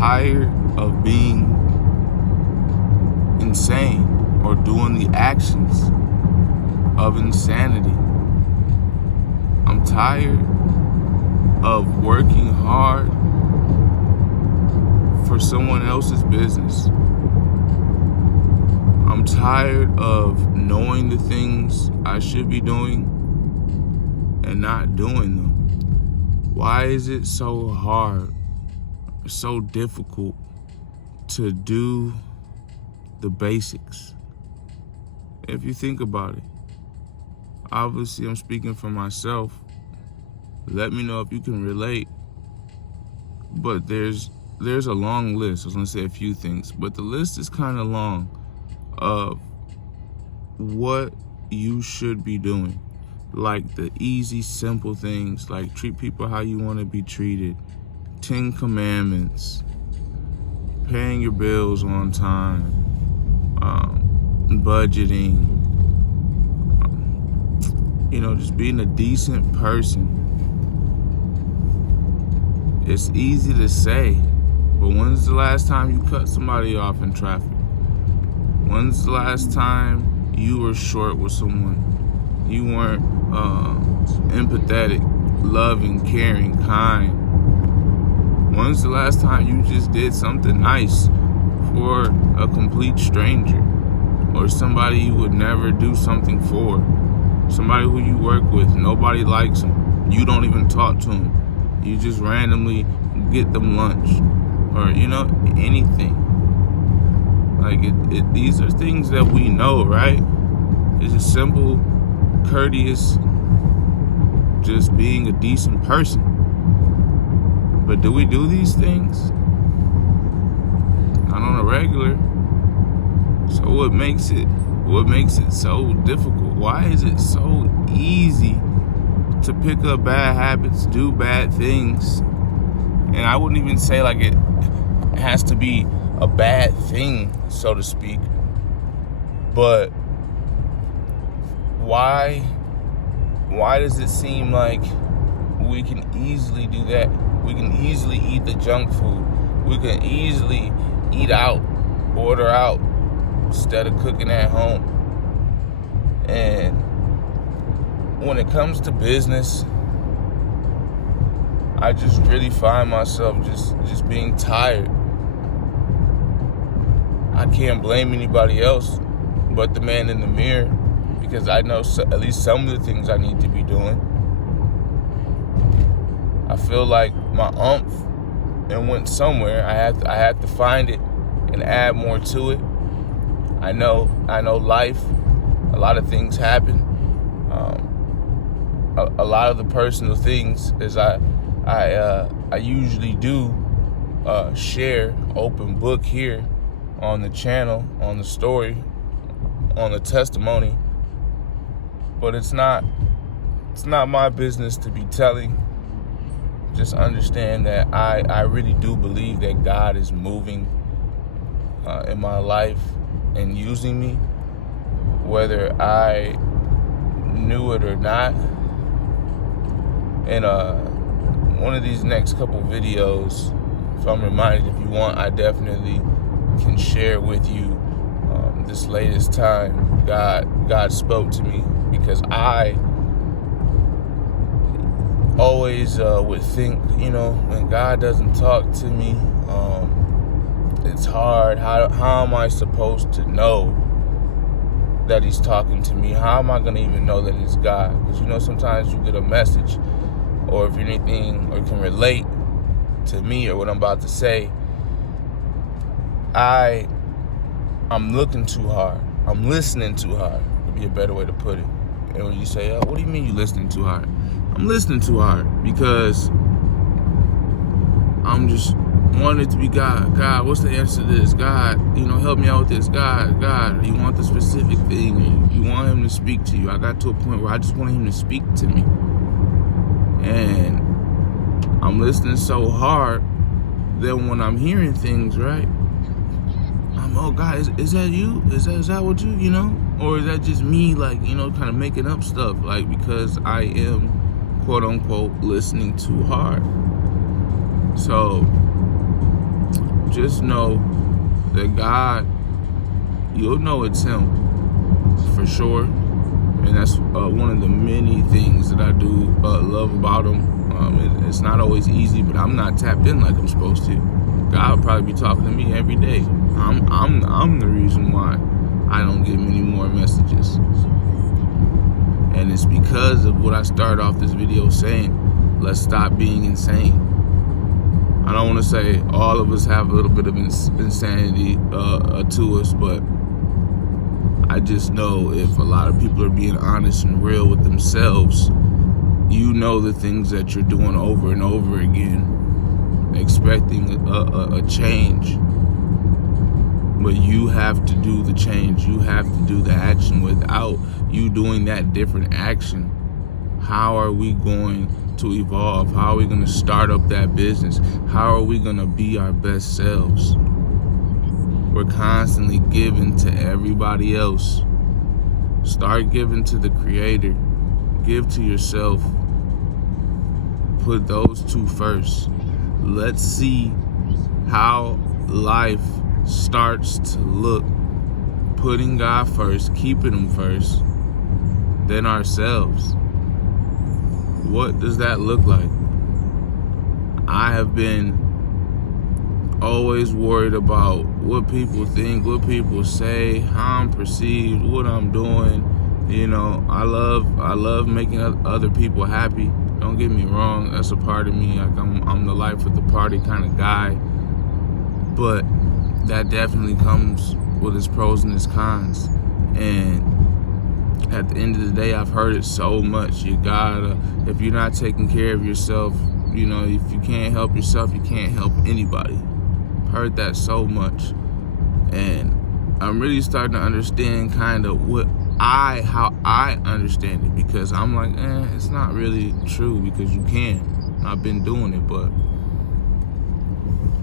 tired of being insane or doing the actions of insanity. I'm tired of working hard for someone else's business. I'm tired of knowing the things I should be doing and not doing them. Why is it so hard, so difficult to do the basics? If you think about it, obviously I'm speaking for myself. Let me know if you can relate. But there's a long list. I was gonna say a few things, but the list is kind of long of what you should be doing. Like the easy, simple things, like treat people how you want to be treated, 10 commandments, paying your bills on time, budgeting, just being a decent person. It's easy to say, but when's the last time you cut somebody off in traffic? When's the last time you were short with someone? You weren't empathetic, loving, caring, kind. When's the last time you just did something nice for a complete stranger or somebody you would never do something for? Somebody who you work with, nobody likes them. You don't even talk to them. You just randomly get them lunch or, anything. Like these are things that we know, right? It's a simple, courteous, just being a decent person. But do we do these things? Not on a regular. So what makes it so difficult? Why is it so easy to pick up bad habits, do bad things? And I wouldn't even say like it has to be a bad thing, so to speak. But why does it seem like we can easily do that? We can easily eat the junk food. We can easily eat out, order out, instead of cooking at home. And when it comes to business, I just really find myself just being tired. I can't blame anybody else but the man in the mirror, because I know at least some of the things I need to be doing. I feel like my oomph and went somewhere. I have to find it and add more to it. I know life, a lot of things happen. A lot of the personal things is I usually do share open book here on the channel, on the story, on the testimony. But it's not my business to be telling. Just understand that I really do believe that God is moving in my life and using me, whether I knew it or not. And one of these next couple videos, if I'm reminded, if you want, I definitely can share with you this latest time God spoke to me, because I always would think, when God doesn't talk to me, it's hard. How am I supposed to know that he's talking to me? How am I going to even know that it's God? Because, sometimes you get a message, or if anything, or can relate to me or what I'm about to say, I'm looking too hard. I'm listening too hard, would be a better way to put it. And when you say, what do you mean you listening too hard? I'm listening too hard because I'm just wanting it to be God. God, what's the answer to this? God, help me out with this. God, you want the specific thing. You want him to speak to you. I got to a point where I just want him to speak to me. And I'm listening so hard that when I'm hearing things, right, I'm, oh God, is that you? Is that what you, or is that just me, like, kind of making up stuff, like, because I am, quote unquote, listening too hard. So just know that God, you'll know it's Him for sure. And that's one of the many things that I do love about Him. It's not always easy, but I'm not tapped in like I'm supposed to. God will probably be talking to me every day. I'm the reason why I don't get many more messages. And it's because of what I started off this video saying. Let's stop being insane. I don't want to say all of us have a little bit of insanity to us, but I just know if a lot of people are being honest and real with themselves, you know the things that you're doing over and over again, expecting a change. But you have to do the change. You have to do the action. Without you doing that different action, how are we going to evolve? How are we going to start up that business? How are we going to be our best selves? We're constantly giving to everybody else. Start giving to the Creator. Give to yourself. Put those two first. Let's see how life starts to look. Putting God first, keeping Him first, then ourselves. What does that look like? I have been always worried about what people think, what people say, how I'm perceived, what I'm doing. You know, I love making other people happy. Don't get me wrong, that's a part of me. Like I'm the life of the party kind of guy. But that definitely comes with its pros and its cons. And at the end of the day, I've heard it so much. You gotta, if you're not taking care of yourself, you know, if you can't help yourself, you can't help anybody. I've heard that so much. And I'm really starting to understand kind of how I understand it, because I'm like, it's not really true, because you can. I've been doing it, but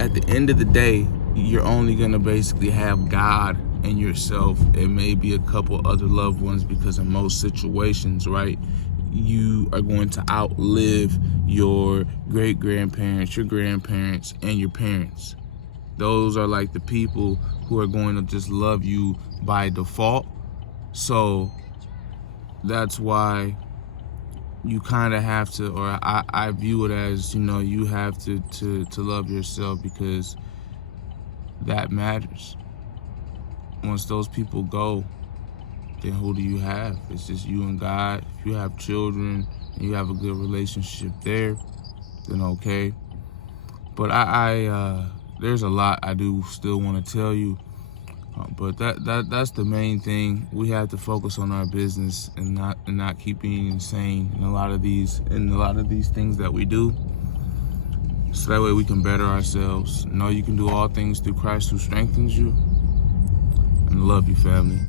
at the end of the day, you're only gonna basically have God and yourself and maybe a couple other loved ones, because in most situations, right, you are going to outlive your great-grandparents, your grandparents, and your parents. Those are like the people who are going to just love you by default. So that's why you kind of have to, or I view it as, you know, you have to love yourself, because that matters. Once those people go, then who do you have? It's just you and God. If you have children and you have a good relationship there, then okay. But there's a lot I do still want to tell you. But that's the main thing. We have to focus on our business and not keep being insane in a lot of these things that we do. So that way we can better ourselves. Know you can do all things through Christ who strengthens you. And love you, family.